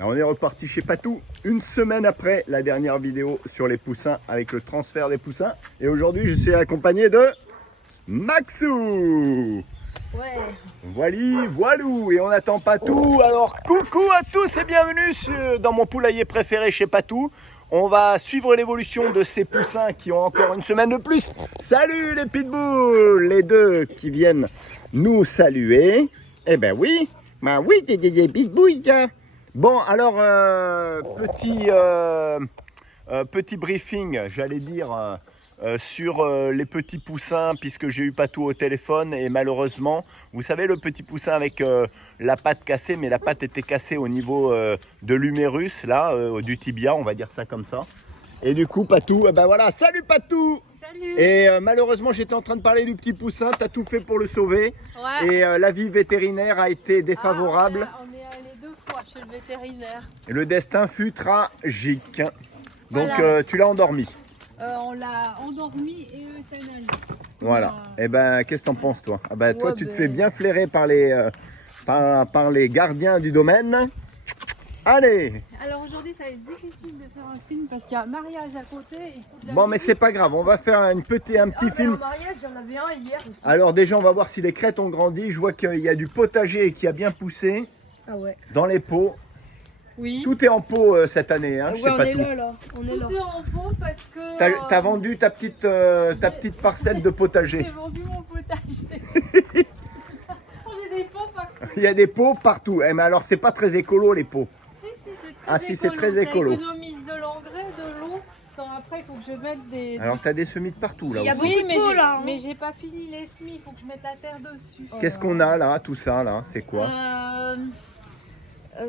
On est reparti chez Patou une semaine après la dernière vidéo sur les poussins avec le transfert des poussins. Et aujourd'hui, je suis accompagné de Maxou. Ouais. Voilou. Et on attend Patou. Alors, coucou à tous et bienvenue dans mon poulailler préféré chez Patou. On va suivre l'évolution de ces poussins qui ont encore une semaine de plus. Salut les pitbulls, les deux qui viennent nous saluer. Eh ben oui, des pitbulls ça. Bon, alors, petit briefing, j'allais dire, sur les petits poussins, puisque j'ai eu Patou au téléphone et malheureusement, vous savez, le petit poussin avec la patte cassée, mais la patte était cassée au niveau de l'humérus, là, du tibia, on va dire ça comme ça. Et du coup, Patou, ben voilà, salut Patou! Salut. Et malheureusement, j'étais en train de parler du petit poussin, tu as tout fait pour le sauver. Ouais. Et l'avis vétérinaire a été défavorable. On est allé 2 fois chez le vétérinaire. Et le destin fut tragique. Donc Voilà. tu l'as endormi. On l'a endormi et euthanasié. Voilà. Et ben qu'est-ce que t'en penses toi? Ah ben, toi Ouais, tu te ben- fais bien flairer par les gardiens du domaine. Allez. Alors aujourd'hui, ça va être difficile de faire un film parce qu'il y a un mariage à côté. Il faut de la Bon mais musique. c'est pas grave, on va faire un petit film. Au mariage, j'en avais un hier aussi. Alors déjà on va voir si les crêtes ont grandi. Je vois qu'il y a du potager qui a bien poussé Ah ouais. dans les pots. Oui. Tout est en pot cette année, hein, je sais on pas est tout. là. On est là. Tout est en pot parce que. T'as vendu ta petite parcelle de potager. J'ai vendu mon potager. J'ai des pots partout. Il y a des pots partout. Eh, mais alors c'est pas très écolo les pots. Si, c'est très Ah, si, c'est très écolo. Ça économise de l'engrais, de l'eau. Quand après, il faut que je mette des. Alors t'as des semis de partout là Il y a aussi. Oui, beaucoup de mais pots, j'ai, là, hein. mais j'ai pas fini les semis. Il faut que je mette la terre dessus. Qu'est-ce qu'on a là, tout ça là? C'est quoi?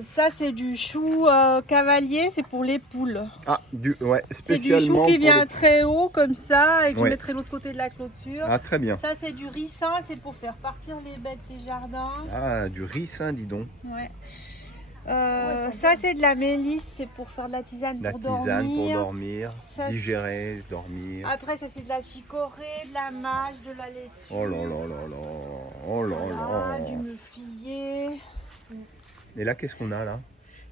Ça, c'est du chou cavalier, c'est pour les poules. Ah, ouais, C'est du chou spécialement qui pour vient les- très haut comme ça et que Ouais. je mettrai de l'autre côté de la clôture. Ah, très bien. Ça, c'est du ricin, c'est pour faire partir les bêtes des jardins. Ah, du ricin, dis donc. Ouais. ça Ça, c'est de la mélisse, c'est pour faire de la tisane La pour tisane pour dormir. dormir, Ça, c'est- digérer, dormir. Après, ça, c'est de la chicorée, de la mâche, de la laitue. Oh là là là là. Oh là Voilà, là. du muflier. Et là, qu'est-ce qu'on a là?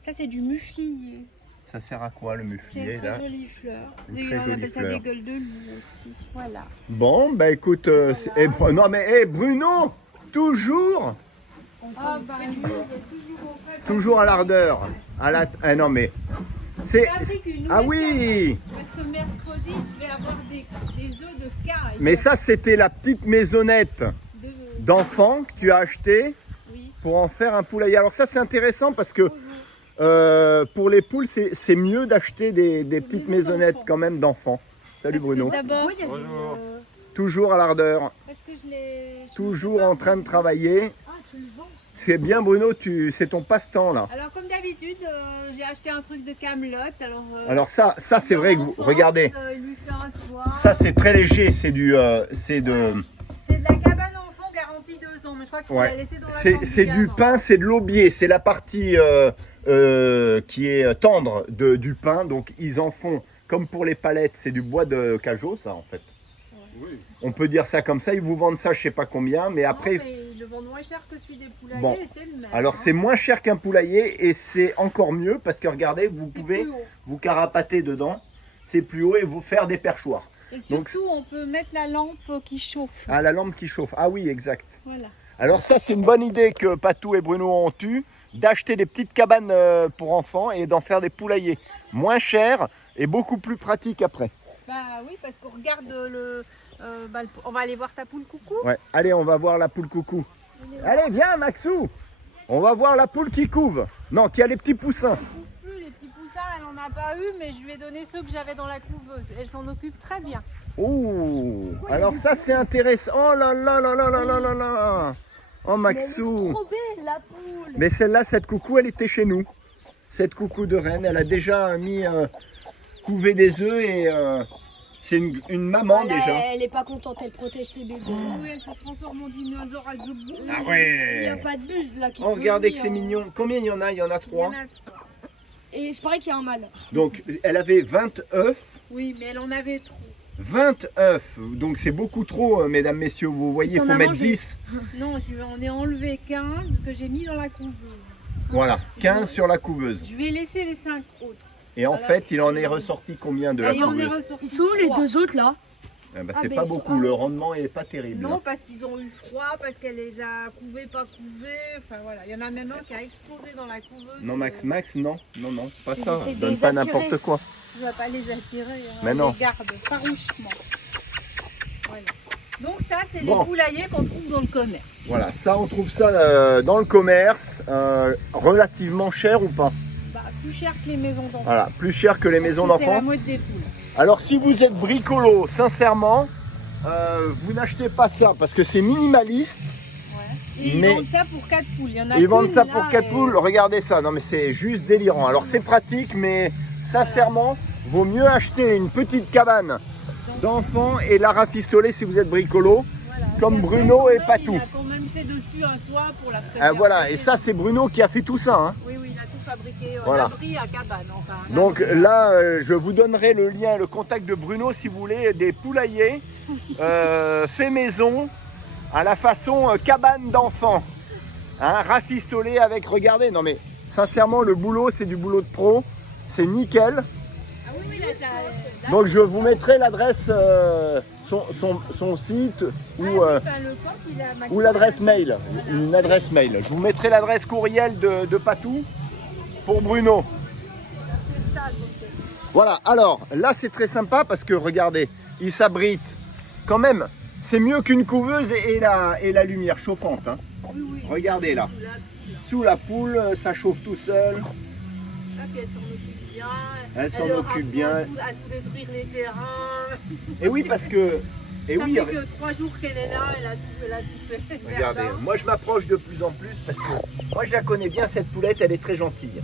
Ça, c'est du muflier. Ça sert à quoi le C'est muflier une là? très jolie fleur. Une Et très on jolie appelle ça fleur. des gueules de loup aussi. Voilà. Bon, bah écoute, non mais Bruno, toujours Ah, bah, lui, il est toujours au frais. à l'ardeur. Non mais c'est Fabrique une ah nouvelle oui. carte, parce que mercredi, je vais avoir des œufs de caille. Mais ça c'était la petite maisonnette De- d'enfants que tu as acheté Oui. pour en faire un poulailler. Alors ça c'est intéressant parce que pour les poules c'est mieux d'acheter des petites œufs maisonnettes d'enfants. quand même d'enfants. Salut Parce que Bruno. D'abord, Bonjour. Toujours à l'ardeur, parce que je l'ai. je toujours sais pas en train de où- travailler. Ah, tu le vends. C'est bien Bruno, c'est ton passe-temps là. Alors, comme d'habitude, j'ai acheté un truc de Camelot. Alors ça c'est vrai que vous regardez, Il lui fait un toit. ça c'est très léger, c'est de C'est de la cabane enfant garantie 2 ans, mais je crois qu'il faut Ouais. la laisser dans la c'est du pain, c'est de l'aubier, c'est la partie qui est tendre du pain, donc ils en font comme pour les palettes, c'est du bois de cajot ça en fait. Oui. On peut dire ça comme ça, ils vous vendent ça je sais pas combien, mais après, Mais ils le vendent moins cher que celui des poulaillers Bon. et c'est le même. alors hein. c'est moins cher qu'un poulailler et c'est encore mieux parce que regardez, vous C'est pouvez plus haut. vous carapater dedans, c'est plus haut et vous faire des perchoirs. Et Donc- surtout, on peut mettre la lampe qui chauffe. Ah la lampe qui chauffe, ah oui exact. Voilà. Alors ça c'est une bonne idée que Patou et Bruno ont eue, d'acheter des petites cabanes pour enfants et d'en faire des poulaillers moins chers et beaucoup plus pratiques après. Bah oui, parce qu'on regarde on va aller voir ta poule coucou. Ouais, allez on va voir la poule coucou. Allez viens Maxou, on va voir la poule qui couve. Non, qui a les petits poussins. Plus, les petits poussins, elle en a pas eu, mais je lui ai donné ceux que j'avais dans la couveuse. Elle s'en occupe très bien. Oh, alors ça c'est intéressant. Oh là là là là là là là là. Oh Maxou. Trop belle la poule. Mais celle-là, cette coucou, elle était chez nous. Cette coucou de Rennes, elle a déjà mis couvé des œufs et c'est une maman Voilà, déjà. Elle est pas contente, elle protège ses bébés. Oui, elle se transforme en dinosaure à Zoubou. Ah Il n'y ouais. a pas de buse là qui Oh, peut regardez que venir, c'est hein. mignon. Combien il y en a? Il y en a Il y 3. en a- Et c'est pareil qu'il y a un mâle. Donc, elle avait 20 œufs. Oui, mais elle en avait trop. 20 œufs. Donc, c'est beaucoup trop, mesdames, messieurs. Vous voyez, il T'en faut as mettre mangé. 10. Non, je lui en ai enlevé 15 que j'ai mis dans la couveuse. Voilà, 15 sur la couveuse. Je vais laisser les 5 autres. Et en fait, il en est ressorti combien de la Et on est couveuse? ressorti. Ils sont où les 3. 2 autres là? Eh ben, Ah, c'est mais pas ils sont- beaucoup, le rendement est pas terrible. Non, parce qu'ils ont eu froid, parce qu'elle les a couvés, pas couvés. Enfin voilà, il y en a même un qui a explosé dans la couveuse. Non, Max, non, pas Ils ça. essaient de Donne les pas attirer. n'importe quoi. Je ne vais pas les attirer. Hein, Mais on non. les garde farouchement. Voilà. Donc ça, c'est Bon. les poulaillers qu'on trouve dans le commerce. Voilà, ça, on trouve ça dans le commerce, relativement cher ou pas? Bah, plus cher que les maisons d'enfants. Voilà, plus cher que les maisons C'est la d'enfants. mode des poules. Alors, si vous êtes bricolo, sincèrement, vous n'achetez pas ça parce que c'est minimaliste. Ouais. Et Mais- ils vendent ça pour 4 poules. Il y en a Ils vendent qu'une, ça là, pour 4 et- poules. Regardez ça, non mais c'est juste délirant. Alors, c'est pratique, mais sincèrement, vaut mieux acheter une petite cabane d'enfants et la rafistoler si vous êtes bricolo. Voilà. comme Et après, Bruno quand et même, Patou. Il a quand même fait dessus un toit pour la préserver. Voilà, et ça, c'est Bruno qui a fait tout ça. Hein. Oui, oui, il a tout fabriqué. Voilà. Un abri à cabane. Enfin, un Donc abri. là, je vous donnerai le lien, le contact de Bruno si vous voulez des poulaillers fait maison à la façon cabane d'enfants. Hein, rafistolé avec, regardez, non mais sincèrement, le boulot, c'est du boulot de pro. C'est nickel. Ah oui, oui, là, ça. Donc je vous mettrai l'adresse, son site ou le coq, il a ou l'adresse mail. Une adresse mail. Je vous mettrai l'adresse courriel de Patou pour Bruno. Voilà, alors là c'est très sympa parce que regardez, il s'abrite quand même. C'est mieux qu'une couveuse et la lumière chauffante. Hein. Oui, oui. Regardez là. Sous la poule, ça chauffe tout seul. Ah, puis elle s'en occupe bien. Elle s'en leur occupe apprend bien. À tout détruire les terrains. Et oui, parce que. Et Ça oui, fait que 3 jours qu'elle est là, elle a tout fait. regardez, moi je m'approche de plus en plus parce que moi je la connais bien cette poulette, elle est très gentille.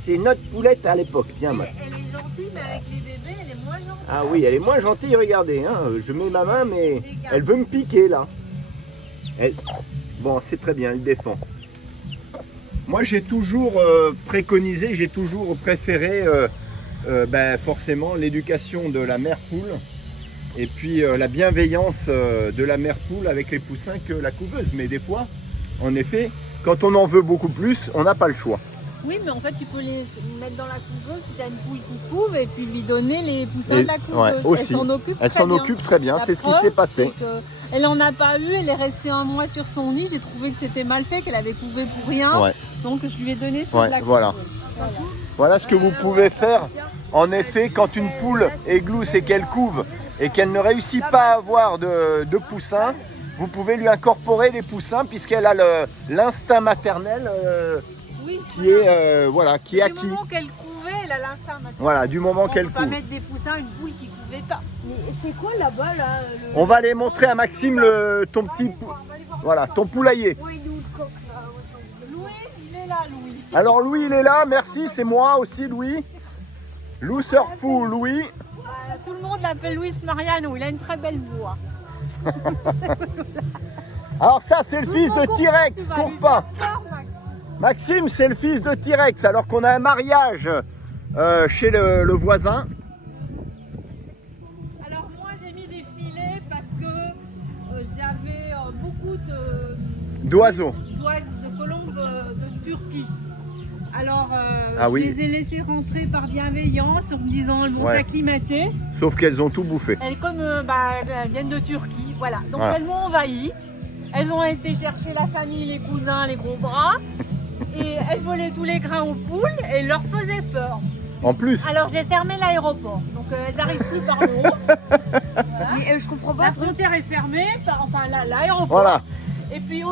C'est notre poulette à l'époque, bien mal. Elle est gentille, mais avec les bébés, elle est moins gentille. Ah oui, elle est moins gentille, regardez, hein. Je mets ma main mais elle veut me piquer là. Bon, c'est très bien, elle défend. Moi j'ai toujours préconisé, j'ai toujours préféré forcément l'éducation de la mère poule. Et puis la bienveillance de la mère poule avec les poussins que la couveuse. Mais des fois, en effet, quand on en veut beaucoup plus, on n'a pas le choix. Oui, mais en fait, tu peux les mettre dans la couveuse si tu as une poule qui couve et puis lui donner les poussins Et- de la couveuse. ouais, aussi. Elle s'en occupe Elle très s'en bien. occupe très bien, La c'est ce qui preuve, s'est passé. c'est que elle en a pas eu, elle est restée un mois sur son nid. J'ai trouvé que c'était mal fait, qu'elle avait couvé pour rien. Ouais. Donc je lui ai donné ceux Ouais, de la couveuse. voilà. Voilà ce que vous pouvez faire. En effet, quand une poule est glousse et qu'elle couve et qu'elle ne réussit pas à avoir de poussins, vous pouvez lui incorporer des poussins puisqu'elle a l'instinct maternel Oui, qui est qui est du acquis. moment qu'elle couvait, elle a l'instinct maintenant. Voilà, du moment On qu'elle peut pas couve. mettre des poussins à une poule qui couvait pas. Mais c'est quoi là-bas là On va aller montrer à Maxime ton petit ton poulailler. Ouais, il est où le coq là Louis, il est là, Louis. Alors Louis il est là, merci, c'est moi aussi Louis. Lou Surfou Louis. Tout le monde l'appelle Luis Mariano, il a une très belle voix. Alors ça c'est le fils de T-Rex, cours pas. Maxime. Maxime c'est le fils de T-Rex alors qu'on a un mariage chez le voisin. Alors moi j'ai mis des filets parce que j'avais beaucoup D'oiseaux. de colombes de Turquie. Alors Ah oui. je les ai laissés rentrer par bienveillance en me disant elles vont Ouais. s'acclimater. Sauf qu'elles ont tout bouffé. Elles comme elles viennent de Turquie, voilà. Donc Voilà. elles m'ont envahi. Elles ont été chercher la famille, les cousins, les gros bras. Et elles volaient tous les grains aux poules et elles leur faisaient peur. En plus. Alors j'ai fermé l'aéroport, donc elles n'arrivent plus par le haut. Voilà. Mais je comprends pas. La frontière est fermée, l'aéroport. Voilà, Et puis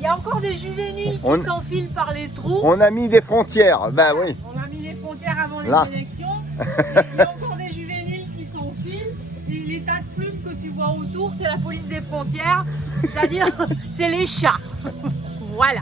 il y a encore des juvéniles On- qui s'enfilent par les trous. on a mis des frontières. Ben oui. On a mis les frontières avant les Là. élections. Il y a encore des juvéniles qui s'enfilent. Et les tas de plumes que tu vois autour, c'est la police des frontières. C'est-à-dire, c'est les chats. Voilà.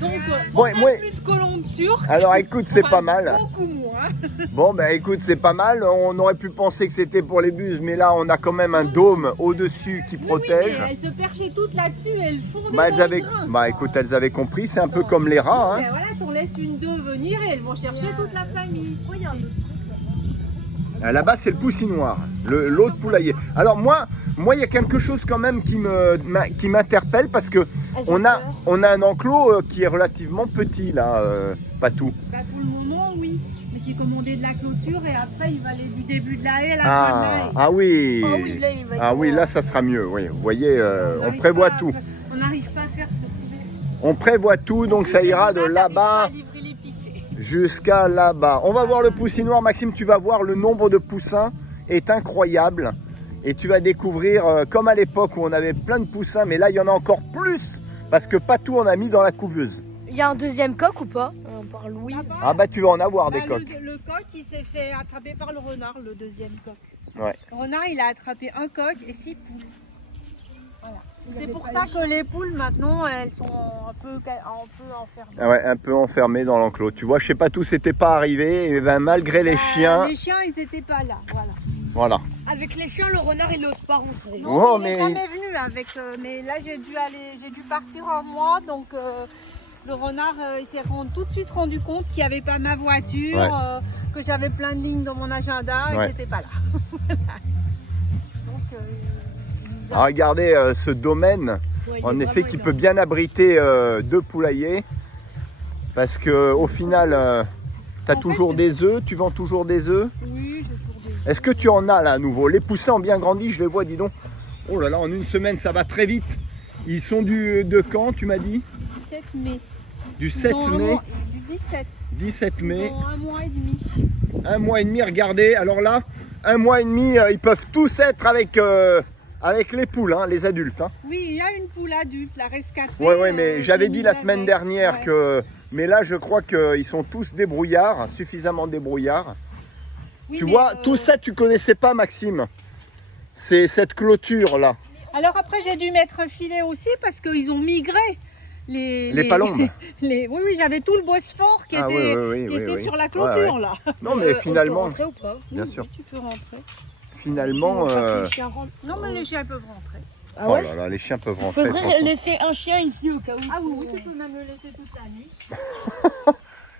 Donc, Bon, on n'a moi- plus de colombes turques. Alors écoute, c'est Enfin, pas mal. Beaucoup moins. Bon ben écoute, c'est pas mal. On aurait pu penser que c'était pour les buses, mais là on a quand même un dôme au-dessus qui Oui, protège. mais elles se perchaient toutes là-dessus et elles fondaient Bah, dans elles avaient, le grain. bah écoute, elles avaient compris, c'est un peu comme les rats. Hein. Et voilà, t'en laisses une, deux venir et elles vont chercher toute la famille. Pourquoi il y a un autre truc là Là-bas, c'est le poussinoir, l'autre poulailler. Alors moi, il y a quelque chose quand même qui m'interpelle parce que on a un enclos qui est relativement petit là, Patou. Bah, pour le moment, oui. Mais j'ai commandé de la clôture et après, il va aller du début de la haie à la fin de la haie. Ah oui. Oh oui, là, il va Ah oui, là, ça sera mieux. Oui, vous voyez, on prévoit tout. On n'arrive pas à faire ce trouver. On prévoit tout, donc ça ira de là-bas jusqu'à là-bas. On va voir le poussinoir. Maxime, tu vas voir, le nombre de poussins est incroyable. Et tu vas découvrir, comme à l'époque où on avait plein de poussins, mais là, il y en a encore plus parce que pas tout on a mis dans la couveuse. Il y a un deuxième coq ou pas? Par Louis. Ah bah tu vas en avoir des coqs. Le coq, il s'est fait attraper par le renard, le deuxième coq. Ouais. Le renard, il a attrapé un coq et 6 poules. Voilà. C'est pour ça que les poules, maintenant, elles sont un peu enfermées. Ah ouais, un peu enfermées dans l'enclos. Tu vois, je sais pas tout, c'était pas arrivé. Et ben, malgré les chiens. Les chiens, ils étaient pas là. Voilà. Voilà. Avec les chiens, le renard, il n'ose pas rentrer. Non, Oh, il n'est mais- jamais venu avec. Mais là, j'ai dû partir en mois, donc le renard, il s'est tout de suite rendu compte qu'il n'y avait pas ma voiture, Ouais. que j'avais plein de lignes dans mon agenda et Ouais. qu'il n'était pas là. Donc, Ah, regardez ce domaine, Ouais, il en est effet, vraiment qui énorme. peut bien abriter 2 poulaillers. Parce que au final, tu as En toujours fait, des œufs, tu vends toujours des œufs. oui, j'ai toujours des. Est-ce que tu en as là à nouveau? Les poussins ont bien grandi, je les vois, dis donc. Oh là là, en une semaine, ça va très vite. Ils sont de quand, tu m'as dit? 17 mai. Du 7 Ils ont mai, Du 17. 17 mai. Dans un mois et demi. 1 mois et demi, regardez. Alors là, 1 mois et demi, ils peuvent tous être avec les poules, hein, les adultes. Hein. Oui, il y a une poule adulte, la rescapée. Ouais, mais j'avais qui dit nous la semaine avait- dernière ouais. que... Mais là, je crois qu'ils sont tous débrouillards, suffisamment débrouillards. Oui, Tu mais, vois, tout ça, tu connaissais pas, Maxime. C'est cette clôture-là. Alors après, j'ai dû mettre un filet aussi parce qu'ils ont migré. Les palombes. Oui, j'avais tout le Bosphore qui Ah était, oui, qui oui, était oui. sur la Ouais, clôture ouais. là. Non, mais On finalement, peut rentrer ou pas? bien Oui, sûr. oui, tu peux rentrer. Finalement... Les chiens rentrent. Non, mais les chiens peuvent rentrer. Ah Oh ouais? là là, les chiens peuvent rentrer. Faudrait franchement. laisser un chien ici au cas où. Ah oui, tu peux même le laisser toute la nuit.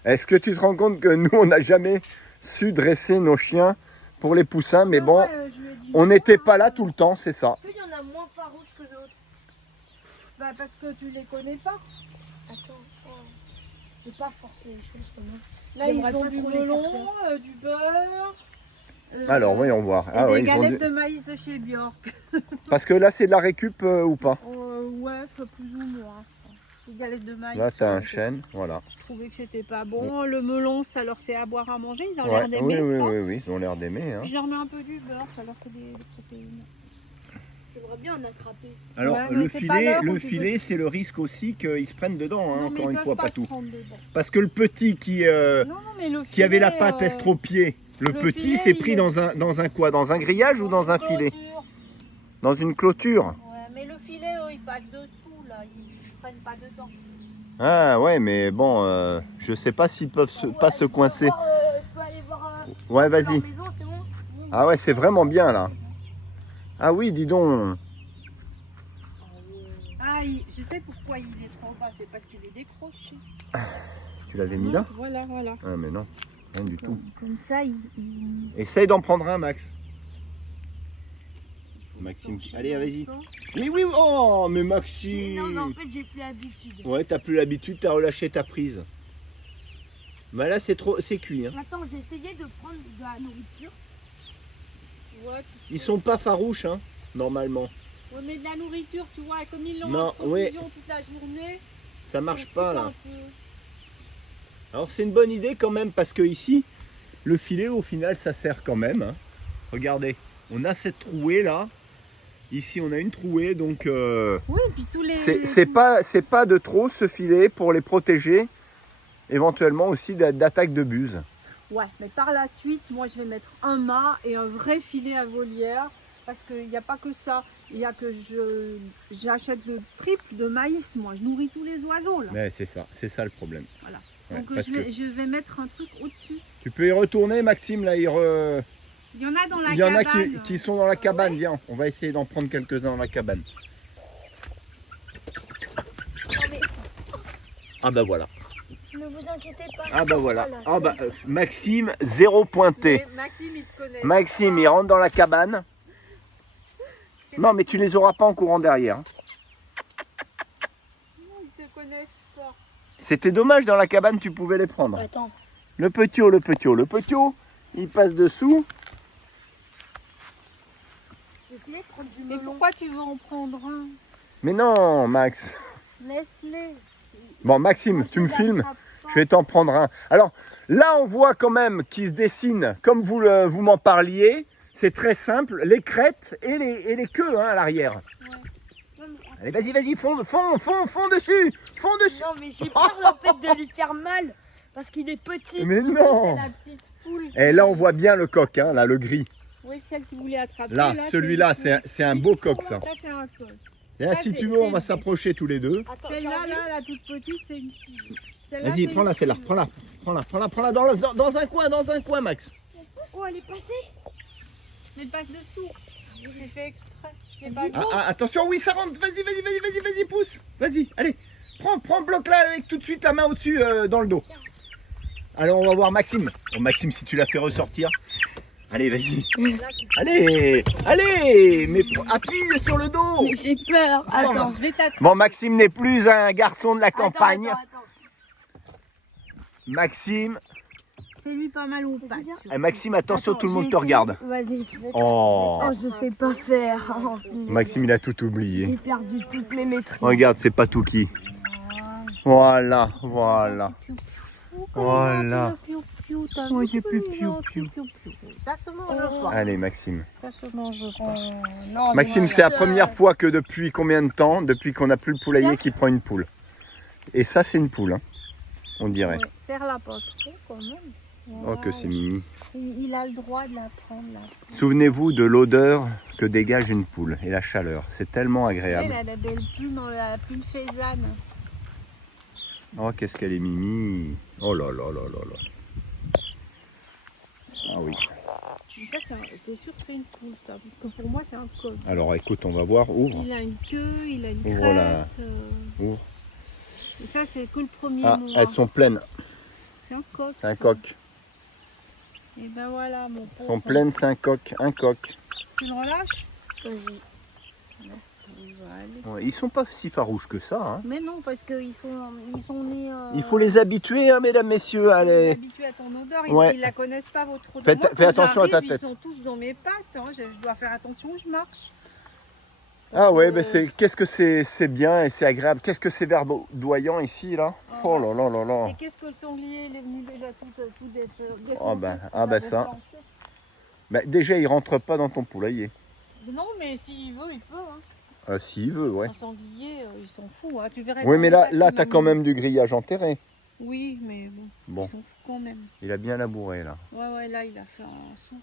Est-ce que tu te rends compte que nous, on n'a jamais su dresser nos chiens pour les poussins? Mais bon, Ouais, je lui ai dit on non, n'était hein. pas là tout le temps, c'est ça. Est-ce qu'il y en a moins farouches que d'autres? Bah, parce que tu les connais pas. Attends, j'ai pas forcé les choses quand même. Là, J'aimerais ils ont pas du trop les faire melon, peur. du beurre. Alors, voyons voir. Et Ah, des ouais, ils ont galettes du- de maïs de chez Björk. Parce que là, c'est de la récup ou pas? Ouais, plus ou moins. Des galettes de maïs. Là, tu as un je- chêne, voilà. Je trouvais que c'était pas bon. Le melon, ça leur fait à boire à manger. Ils ont Ouais, l'air d'aimer oui, ça. oui, ils ont l'air d'aimer. Hein. Je leur mets un peu du beurre, ça leur fait des protéines. J'aimerais bien en attraper. Alors, Ouais, mais c'est pas l'heure où tu peux- c'est le risque aussi qu'ils se prennent dedans, hein, Non, mais encore ils une peuvent fois, pas pas se tout. prendre dedans. Parce que le petit qui Mais le qui avait la filet, patte estropiée, le le petit filet, s'est il pris est- dans un quoi? Dans un grillage ou dans un filet? clôture. Dans une clôture. Ouais, mais le filet, eux, ils passent dessous, là. Ils prennent pas dedans. Ah ouais, mais bon, je sais pas s'ils peuvent pas se coincer. Je peux aller voir Ouais, leur vas-y. maison, c'est bon? Ah ouais, c'est vraiment bien là. Ah oui, dis donc. Ah, je sais pourquoi il est trop bas. C'est parce qu'il est décroché. Tu l'avais mis là? Voilà, voilà. Ah mais non, rien du tout. Comme ça, il... Essaye d'en prendre un, Max. Maxime, allez, vas-y. Oui, oui, oh, mais Maxime. Non, mais en fait, j'ai plus l'habitude. Ouais, t'as plus l'habitude, t'as relâché ta prise. Bah là, c'est cuit. Hein. Attends, j'ai essayé de prendre de la nourriture. Ouais, Ils sont pas farouches, hein, normalement. ouais, mais de la nourriture, tu vois, comme ils l'ont Non, en profusion toute la journée. Ça marche ils pas foutent là. un peu. Alors c'est une bonne idée quand même parce que ici, le filet au final ça sert quand même. Hein. Regardez, on a cette trouée là. Ici on a une trouée donc Oui, et puis tous les... c'est pas de trop ce filet pour les protéger éventuellement aussi d'attaques de buse. Ouais, mais par la suite, moi, je vais mettre un mât et un vrai filet à volière. Parce qu'il n'y a pas que ça. Il y a que j'achète le triple de maïs, moi. Je nourris tous les oiseaux, là. Ouais, c'est ça le problème. Voilà. Ouais, Donc, parce que je vais mettre un truc au-dessus. tu peux y retourner Maxime là, Il y en a dans la il y en a cabane. qui sont dans la cabane, viens, on va essayer d'en prendre quelques-uns dans la cabane. Non, mais Ah bah voilà. ne ne vous inquiétez pas. Ah bah voilà. Voilà, Ah bah, Maxime, 0 pointé. Mais Maxime, il te connaît. Maxime, il rentre dans la cabane. C'est Non, mais tu les auras pas en courant derrière. Non, ils te connaissent pas. C'était dommage, dans la cabane, tu pouvais les prendre. Attends. Le petio, le petio, le petio, il passe dessous. Je vais essayer de prendre du Mais melon. pourquoi tu veux en prendre un? Mais non, Max. Laisse-les. Bon, Maxime, tu me filmes, je vais t'en prendre un. Alors, là, on voit quand même qu'il se dessine, comme vous m'en parliez. C'est très simple, les crêtes et les queues à l'arrière. Allez, vas-y, vas-y, fonds dessus, fonds dessus. Non, mais j'ai peur en fait de lui faire mal. Parce qu'il est petit. Mais C'est non. la petite poule. Et là, on voit bien le coq, là, le gris. Oui, celle qui voulait attraper. Là, celui-là, c'est un beau coq, ça. Ça, c'est un coq. Et là, Ça, si c'est- tu veux, on c'est- va s'approcher tous les deux. Attends, Celle-là, j'ai là, envie. la toute petite, c'est une fille. Celle-là, Vas-y, c'est prends-la, une celle-là, fille. prends-la dans un coin, Max. Oh, elle est passée. Mais passe dessous. C'est fait exprès. C'est Vas-y. pas Ah, beau. ah, attention, oui, ça rentre. Vas-y, pousse. Vas-y, allez. Prends, bloque-la avec tout de suite la main au-dessus dans le dos. Alors, on va voir Maxime. Bon, Maxime, si tu la fais ressortir. Allez, vas-y. Allez, mais appuie sur le dos. J'ai peur. Attends, je vais t'attraper. Bon, Maxime n'est plus un garçon de la campagne. Attends. Maxime, Fais-lui pas mal au pattes. Maxime, attention, Attends, tout le monde j'ai te essayé. regarde. Vas-y. Oh, Oh, je sais pas faire. Oh, Maxime, il a tout oublié. j'ai perdu toutes mes maîtrises. Regarde, c'est pas tout qui. Voilà. Voilà. Oh, il est piou. Ça se mange pas. Allez, Maxime. Ça se mange pas. Non, Maxime, c'est la première fois que depuis combien de temps, depuis qu'on n'a plus le poulailler, qu'il prend une poule. Et ça, c'est une poule, on dirait. Ouais, serre la pas trop quand même. Oh, que c'est mimi. Il a le droit de la prendre là. Souvenez-vous de l'odeur que dégage une poule et la chaleur. C'est tellement Elle agréable. a la belle plume, la plume faisane. Oh, qu'est-ce qu'elle est mimi. Oh là là là là là. Ah oui. Ça, t'es sûr que c'est une poule ça? Parce que pour moi, c'est un coq. Alors écoute, on va voir. Ouvre. Il a une queue, il a une crête. Ouvre la- Ouvre. Et ça, c'est que le premier Ah, noir. elles sont pleines. C'est un coq. C'est un ça. coq. Et ben voilà, mon Elles pauvre. sont pleines, c'est un coq. Un coq. Tu le relâches? Vas-y. Il va aller. Ouais, ils sont pas si farouches que ça. Hein. Mais non, parce qu'ils sont nés. Il faut les habituer, hein, mesdames, messieurs. Allez. Habitués à ton odeur, Ouais. ils la connaissent pas votre odeur. Faites- Moi, fais quand attention à ta j'arrive, tête. Ils sont tous dans mes pattes. Hein. Je dois faire attention où je marche. Ah ouais, Parce ben qu'est-ce que c'est bien et c'est agréable. Qu'est-ce que c'est verdoyant ici, là. Ah Oh là là là là. Et qu'est-ce que le sanglier, il est venu déjà tout défoncé. Oh ben ça. Ben, déjà, il rentre pas dans ton poulailler. Non, mais s'il veut, il peut. Hein. S'il veut, ouais. Un sanglier, il s'en fout. Hein. Tu verrais Oui, dans mais les là, pattes, là il t'as a quand mis- même du grillage enterré. Oui, mais bon, Bon, il s'en fout quand même. il a bien labouré, là. Ouais, là, il a fait un souk.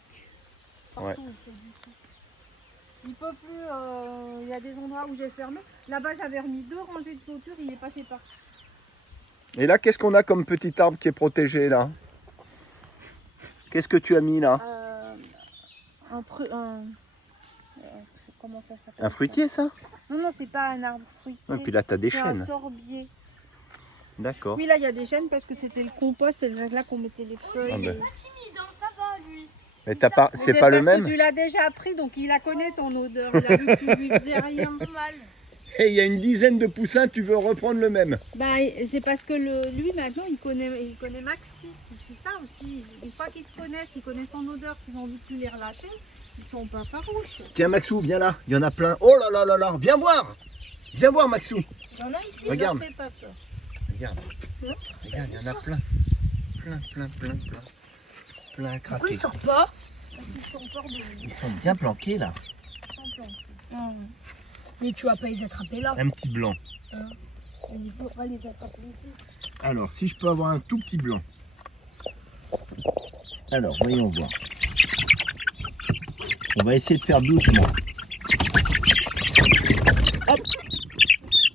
Partout, Ouais. il fait du souk. Il peut plus, il y a des endroits où j'ai fermé. Là-bas, j'avais remis 2 rangées de clôture, il est passé par. Et là, qu'est-ce qu'on a comme petit arbre qui est protégé, là? Qu'est-ce que tu as mis, là? Comment ça s'appelle? Un fruitier, ça? Non, c'est pas un arbre fruitier. Et puis là, t'as des c'est un chênes. sorbier. D'accord. Oui, là, il y a des chênes parce que c'était le compost, c'est là qu'on mettait les feuilles. Ah ben. Pas timide, hein, ça va lui. Mais t'as pas, c'est pas le parce que même? tu l'as déjà appris, donc il la connaît ton odeur. Il a vu que tu lui faisais rien. Mal. Et il y a une dizaine de poussins, tu veux reprendre le même? Bah, c'est parce que lui maintenant il connaît Maxi. C'est ça aussi. Une fois qu'ils te connaissent, ils connaissent ton odeur, qu'ils ont envie de plus les relâcher, ils sont pas farouches. Tiens, Maxou, viens là. Il y en a plein. Oh là là là là. Viens voir. Viens voir, Maxou. Il y en a ici. Regarde. Ne fais pas peur. Regarde. Regarde, il y en a plein. Plein Pourquoi craqués. il sort pas? Parce qu'ils ont peur de lui. Ils sont bien planqués, là. Mais tu vas pas les attraper là. Un petit blanc. Il faudra les attraper ici. Alors, si je peux avoir un tout petit blanc. Alors, voyons voir. On va essayer de faire doucement. Hop.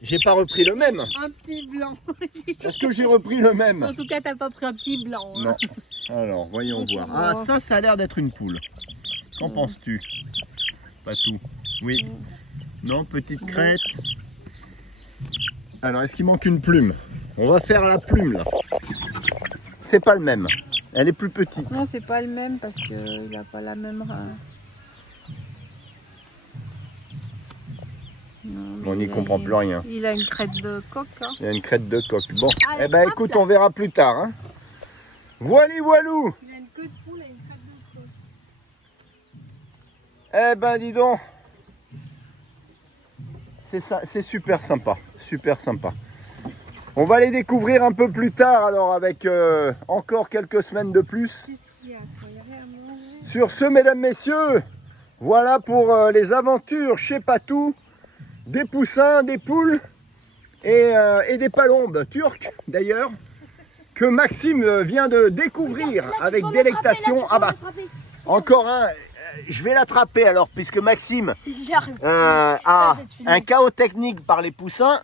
J'ai pas repris le même. Un petit blanc. Est-ce que j'ai repris le même? En tout cas, t'as pas pris un petit blanc. hein. Non. Alors, voyons Aussi voir. blanc. Ah, ça a l'air d'être une poule. Qu'en penses-tu? Pas tout. Oui. Non, petite crête. Alors, est-ce qu'il manque une plume? On va faire la plume, là. C'est pas le même. Elle est plus petite. Non, c'est pas le même parce qu'il n'a pas la même. Non, On n'y comprend plus rien. Il a une crête de coq. Hein. Il y a une crête de coq. Bon, Allez, eh ben hop écoute, là. on verra plus tard. Hein. Voili voilou. Il a une queue de poule et une crête de coq. Eh ben dis donc. C'est super sympa. Super sympa. On va les découvrir un peu plus tard alors avec encore quelques semaines de plus. Qu'est-ce qu'il y a? Il y a rien à manger. Sur ce, mesdames, messieurs, voilà pour les aventures chez Patou. Des poussins, des poules et des palombes turques d'ailleurs que Maxime vient de découvrir avec délectation. Ah bah, encore un, je vais l'attraper alors puisque Maxime a un chaos technique par les poussins.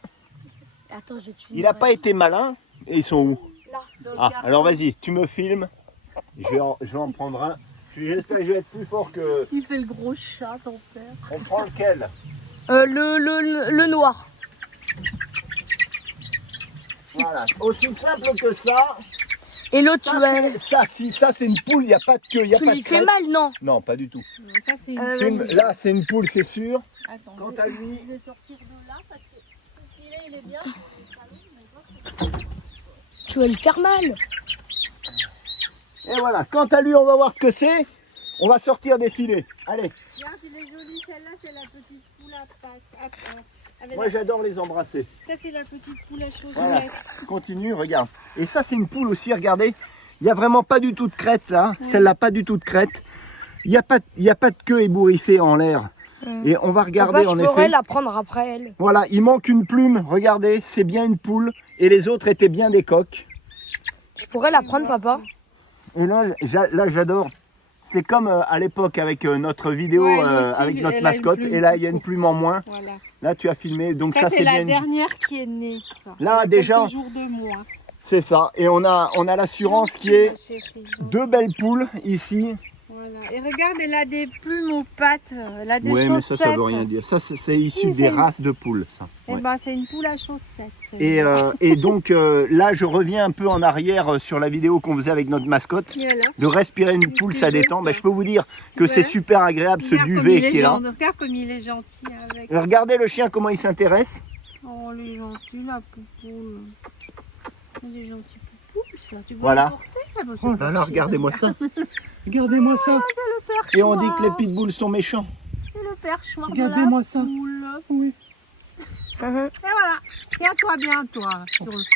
Attends, je te Il n'a pas été malin. Et ils sont où? Là. Ah, alors vas-y, tu me filmes. Je vais en prendre un. J'espère que je vais être plus fort que... Il fait le gros chat, ton père. On prend lequel? Le noir. Voilà, aussi simple que ça. Et l'autre, tu vas. Ça c'est une poule, il n'y a pas de queue, il n'y a Tu pas lui de fais crête. mal, non? Non, pas du tout. Non, ça, c'est une. Vas-y, Là, c'est une poule, c'est sûr. Attends, Quant à lui, je vais sortir de là parce que le filet, il est bien. tu vas lui faire mal. et voilà. Quant à lui, on va voir ce que c'est. On va sortir des filets. Allez, Regarde, il est joli. Celle-là, c'est la petite poule à pattes. moi j'adore les embrasser. Ça, c'est la petite poule à chaussettes. Voilà, continue, regarde. Et ça, c'est une poule aussi, regardez. Il n'y a vraiment pas du tout de crête là. Celle-là, pas du tout de crête. Il n'y a pas de queue ébouriffée en l'air. Et on va regarder en Je pourrais effet. la prendre après elle. Voilà, il manque une plume. Regardez, c'est bien une poule. Et les autres étaient bien des coqs. Je pourrais la prendre, papa. Et là, j'adore. C'est comme à l'époque avec notre vidéo, Ouais, elle aussi, avec notre elle a une mascotte. plume Et là, il y a plus une plume en moins. Voilà. Là, tu as filmé. Donc Ça, ça, c'est c'est la bien. Une... dernière qui est née. Ça. Là, Elle a déjà, quelques jours de moins. C'est ça. Et on a l'assurance qui est Ma chérie. deux belles poules ici. Voilà. Et regarde, elle a des plumes aux pattes. Elle a des Ouais, mais chaussettes. ça veut rien dire. Ça, c'est issu Si, des c'est une- races de poules, ça. Eh Ouais. ben, c'est une poule à chaussettes. celle-là. Et donc, là, je reviens un peu en arrière sur la vidéo qu'on faisait avec notre mascotte. Qui est là. De respirer une poule, ça détend. Ben, je peux vous dire que c'est vois super agréable, ce Regarde comme duvet il qui est là. Regarde comme il est gentil avec. Regardez le chien, comment il s'intéresse. Oh, il est gentil, la poupoule. Il est gentil poupoule, ça. Tu veux Voilà. la porter? Ah, bah, Oh là là, regardez-moi ça. Regardez-moi ça. le perchoir. Et on dit que les pitbulls sont méchants. C'est le perchoir Regardez-moi de la ça. poule. Oui. Et voilà. Tiens-toi bien, toi.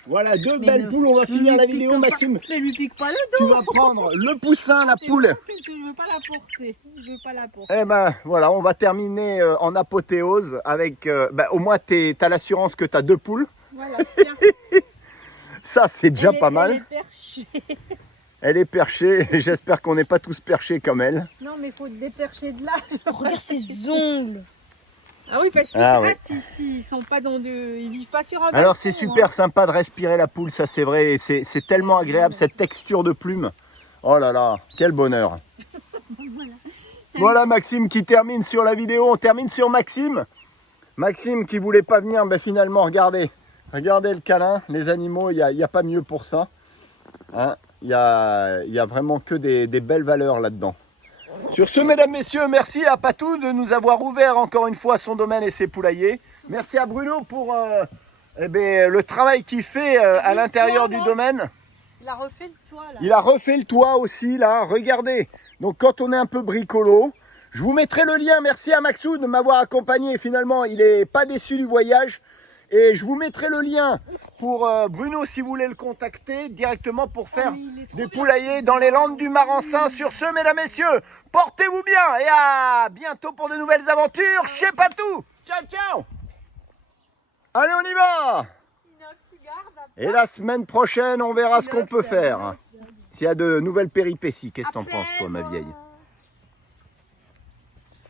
Voilà, deux Mais belles ne- poules. On va ne finir lui la pique vidéo, pas- Maxime. Ne lui pique pas le Tu dos. vas prendre le poussin, la poule. Je ne veux pas la porter. Je veux pas la porter. Eh ben voilà, on va terminer en apothéose avec. Au moins, t'as l'assurance que t'as deux poules. Voilà, tiens. Ça, c'est déjà pas mal. Elle est perchée. Elle est perchée. J'espère qu'on n'est pas tous perchés comme elle. Non, mais il faut te dépercher de là. Regarde ses ongles. Ah oui, parce qu'ils Ah grattent ici. Ils sont pas dans de... Ils vivent pas sur un Alors, balcon, c'est super sympa de respirer la poule, ça c'est vrai. Et c'est tellement agréable, cette texture de plume. Oh là là, quel bonheur. Voilà Maxime qui termine sur la vidéo. On termine sur Maxime. Maxime qui voulait pas venir, ben finalement, regardez. Regardez le câlin, les animaux, il n'y a pas mieux pour ça. Hein, il y a vraiment que des belles valeurs là-dedans. Sur ce, mesdames, messieurs, merci à Patou de nous avoir ouvert encore une fois son domaine et ses poulaillers. Merci à Bruno pour le travail qu'il fait à l'intérieur du domaine. Il a refait le toit là. Il a refait le toit aussi, là, regardez. Donc quand on est un peu bricolo, je vous mettrai le lien. Merci à Maxou de m'avoir accompagné. Finalement, il n'est pas déçu du voyage. Et je vous mettrai le lien pour Bruno si vous voulez le contacter directement pour faire des poulaillers dans les Landes du Marensin. Sur ce, mesdames, messieurs, portez-vous bien et à bientôt pour de nouvelles aventures chez Patou. Ciao, ciao. Allez, on y va. Et la semaine prochaine, on verra ce qu'on peut faire. S'il y a de nouvelles péripéties, qu'est-ce que t'en penses, toi, ma vieille?